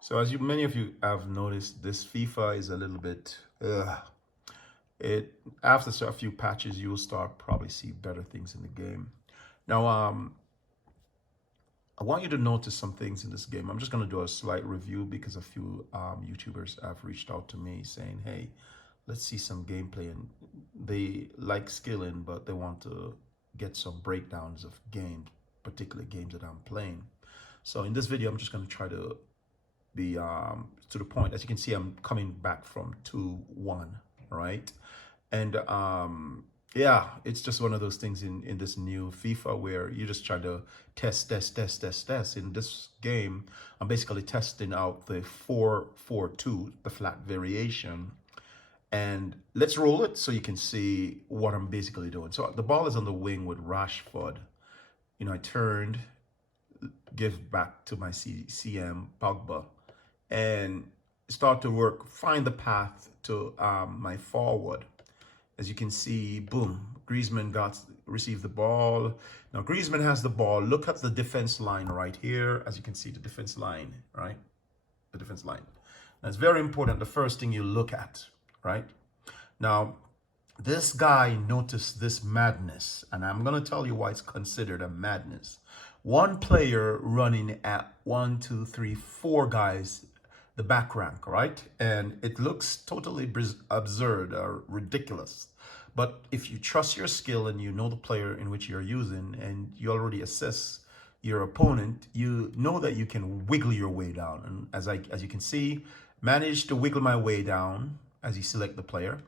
So as many of you have noticed, this FIFA is a little bit, it after a few patches, you'll start probably see better things in the game. Now, I want you to notice some things in this game. I'm just going to do a slight review because a few YouTubers have reached out to me saying, hey, let's see some gameplay. And they like skilling, but they want to get some breakdowns of games, particular games that I'm playing. So in this video, I'm just going to try to be to the point. As you can see, I'm coming back from 2-1, right? And yeah, it's just one of those things in this new FIFA where you just try to test. In this game, I'm basically testing out the 4-4-2, the flat variation. And let's roll it so you can see what I'm basically doing. So the ball is on the wing with Rashford. You know, I turned, give back to my CM Pogba, and start to work, find the path to my forward. As you can see, boom, Griezmann received the ball. Now Griezmann has the ball. Look at the defense line right here. As you can see, the defense line, right? The defense line. That's very important. The first thing you look at, right? Now, this guy noticed this madness, and I'm going to tell you why it's considered a madness. One player running at 1, 2, 3, 4 guys, the back rank, right? And it looks totally absurd or ridiculous. But if you trust your skill and you know the player in which you're using and you already assess your opponent, you know that you can wiggle your way down. And as you can see, managed to wiggle my way down as you select the player.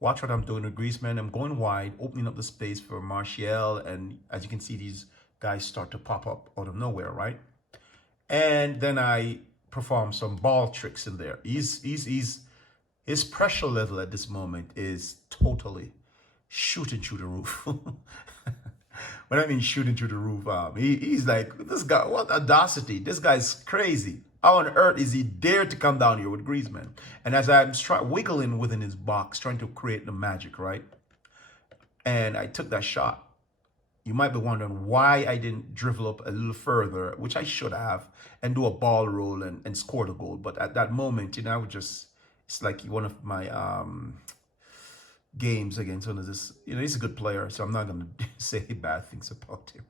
Watch what I'm doing with Griezmann. I'm going wide, opening up the space for Martial, and as you can see, these guys start to pop up out of nowhere, right? And then I perform some ball tricks in there. His pressure level at this moment is totally shooting through the roof. When I mean shooting through the roof, he's like, this guy, what audacity! This guy's crazy. How on earth is he dare to come down here with Griezmann? And as I'm wiggling within his box, trying to create the magic, right? And I took that shot. You might be wondering why I didn't dribble up a little further, which I should have, and do a ball roll and score the goal. But at that moment, you know, I would just, it's like one of my games against one of this, you know, he's a good player, so I'm not going to say bad things about him.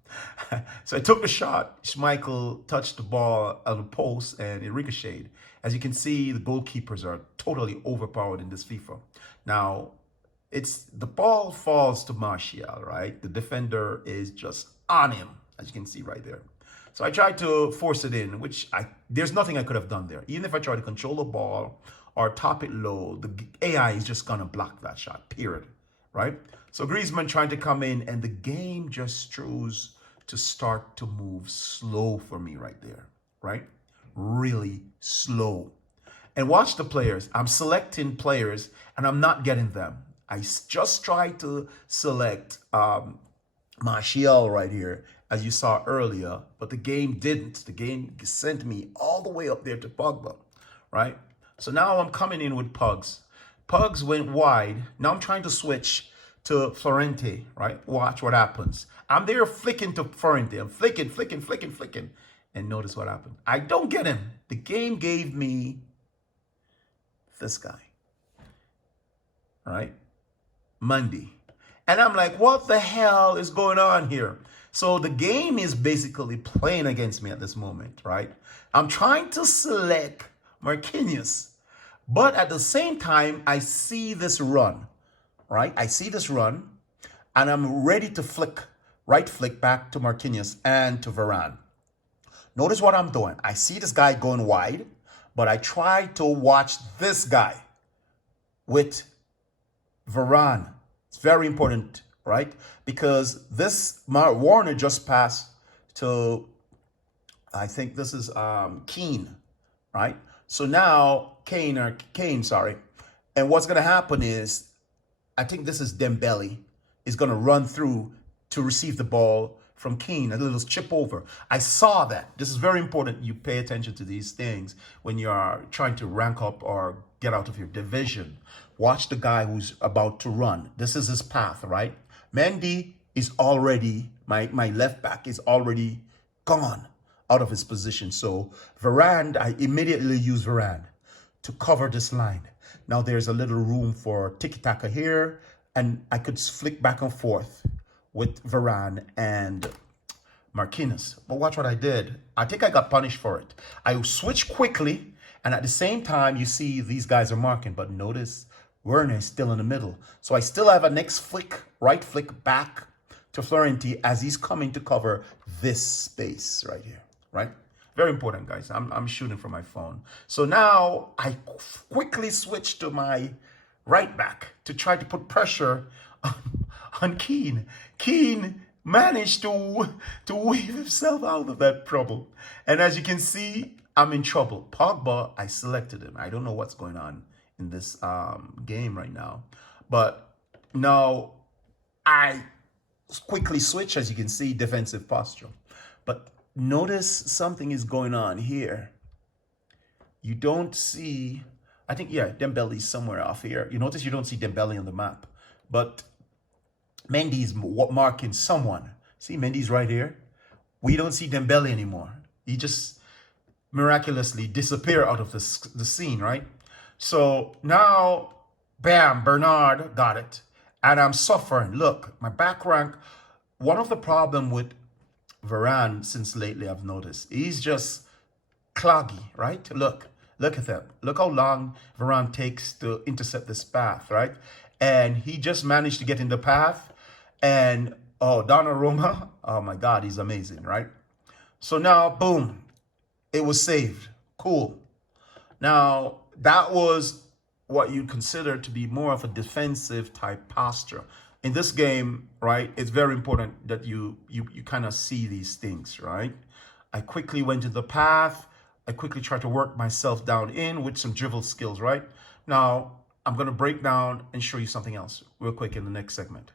So I took the shot. Schmeichel touched the ball on the post and it ricocheted. As you can see, the goalkeepers are totally overpowered in this FIFA. Now, the ball falls to Martial, right? The defender is just on him, as you can see right there. So I tried to force it in, which there's nothing I could have done there. Even if I tried to control the ball or top it low, the AI is just gonna block that shot, period, right? So Griezmann trying to come in, and the game just chose to start to move slow for me right there, right? Really slow. And watch the players. I'm selecting players, and I'm not getting them. I just tried to select Martial right here, as you saw earlier, but the game didn't. The game sent me all the way up there to Pogba, right? So now I'm coming in with Pugs. Pugs went wide. Now I'm trying to switch to Florente, right? Watch what happens. I'm there flicking to Florente. I'm flicking. And notice what happened. I don't get him. The game gave me this guy, right? Monday. And I'm like, what the hell is going on here? So the game is basically playing against me at this moment, right? I'm trying to select Marquinhos, but at the same time, I see this run, right? I see this run, and I'm ready to right flick back to Marquinhos and to Varane. Notice what I'm doing. I see this guy going wide, but I try to watch this guy with Varane. It's very important, right? Because this Warner just passed to, I think this is Keane, right? So now Kane, and what's going to happen is, I think this is Dembele, is going to run through to receive the ball from Keane, a little chip over. I saw that. This is very important. You pay attention to these things when you are trying to rank up or get out of your division. Watch the guy who's about to run. This is his path, right? Mendy is already, my left back is already gone. out of his position. So Varane, I immediately use Varane to cover this line. Now there's a little room for tiki-taka here, and I could flick back and forth with Varane and Marquinhos. But watch what I did. I think I got punished for it. I switched quickly, and at the same time, you see these guys are marking. But notice Werner is still in the middle. So I still have a next flick, right flick back to Florenti as he's coming to cover this space right here, right? Very important, guys. I'm shooting from my phone. So now I quickly switch to my right back to try to put pressure on Keane. Keane managed to weave himself out of that trouble. And as you can see, I'm in trouble. Pogba, I selected him. I don't know what's going on in this game right now. But now I quickly switch, as you can see, defensive posture. But notice something is going on here. You don't see, I think, yeah, Dembele's somewhere off here. You notice you don't see Dembele on the map. But Mendy's marking someone. See, Mendy's right here. We don't see Dembele anymore. He just miraculously disappear out of the scene, right? So now, bam, Bernard got it. And I'm suffering. Look, my back rank, one of the problem with Varane since lately I've noticed, he's just cloggy, right? Look at that. Look how long Varane takes to intercept this path, right? And he just managed to get in the path. And, oh, Donnarumma, oh my God, he's amazing, right? So now, boom, it was saved. Cool. Now, that was what you'd consider to be more of a defensive type posture. In this game, right, it's very important that you kind of see these things, right? I quickly went to the path. I quickly tried to work myself down in with some dribble skills, right? Now, I'm going to break down and show you something else real quick in the next segment.